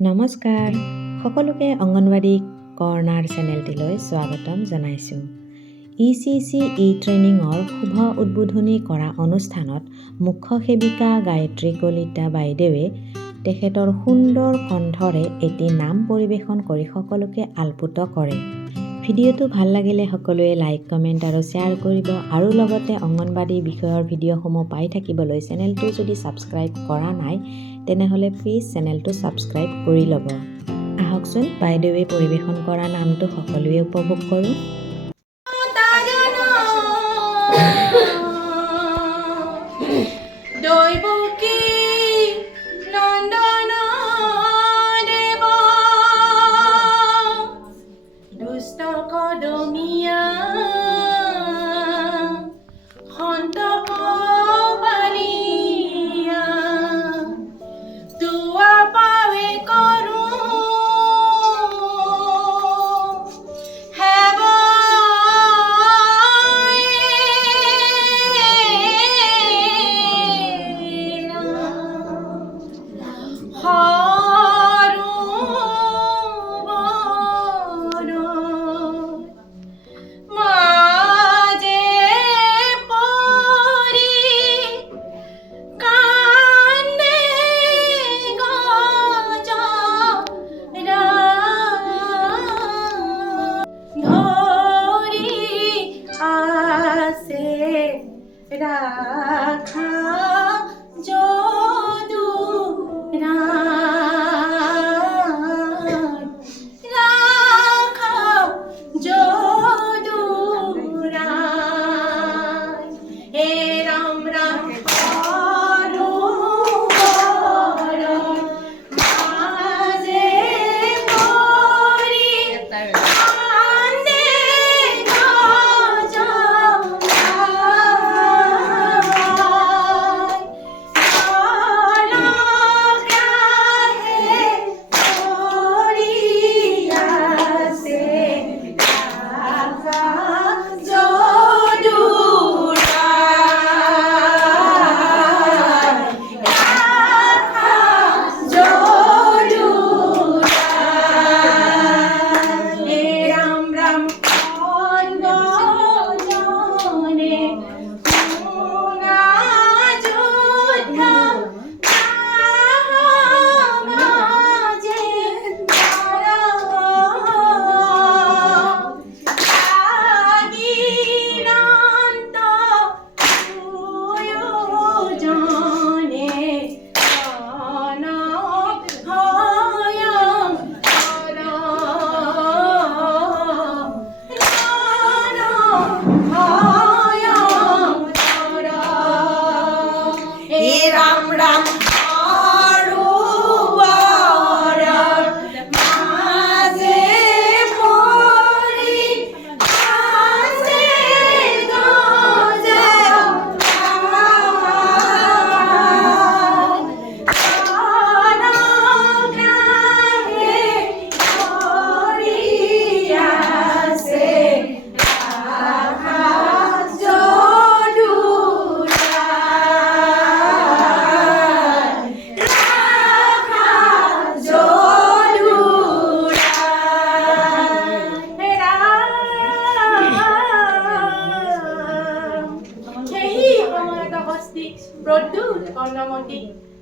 নমস্কাৰ সকলোকে অংগনবাড়ী কৰ্ণাৰ চেনেলটিলৈ স্বাগতম জনাইছোঁ। ECC ট্ৰেইনিঙৰ শুভ উদ্বোধনী কৰা অনুষ্ঠানত মুখ্য সেৱিকা গায়ত্ৰী কলিতা বাইদেৱে তেখেতৰ সুন্দৰ কণ্ঠৰে এটি নাম পৰিৱেশন কৰি সকলোকে আলপুত কৰে। ভিডিঅ'টো ভাল লাগিলে সকলোৱে লাইক, কমেণ্ট আৰু শ্বেয়াৰ কৰিব আৰু লগতে অংগনবাড়ী বিষয়ৰ ভিডিঅ'সমূহ পাই থাকিবলৈ চেনেলটো যদি ছাবস্ক্ৰাইব কৰা নাই তেনেহ'লে প্লিজ চেনেলটো ছাবস্ক্ৰাইব কৰি ল'ব। আহকচোন বাইদেৱে পৰিৱেশন কৰা নামটো সকলোৱে উপভোগ কৰোঁ।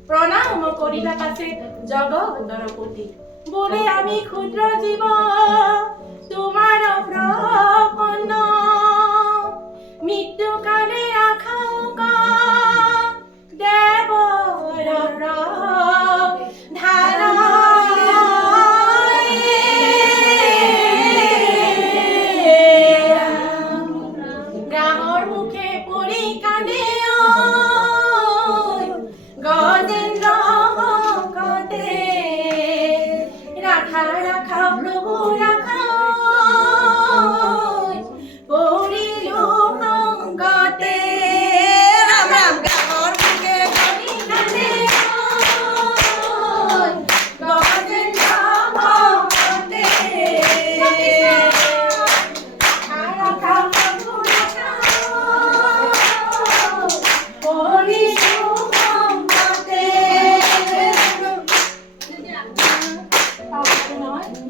প্ৰণাম কৰিলা কাছে জগতৰ প্ৰতি বোলে আমি ক্ষুদ্ৰ জীৱ তোমাৰ প্ৰপন্ন মৃত্যু কালে আশংকা দেৱৰ গ্ৰাহৰ মুখে পৰি কান্দে পাহৰিছো নহয়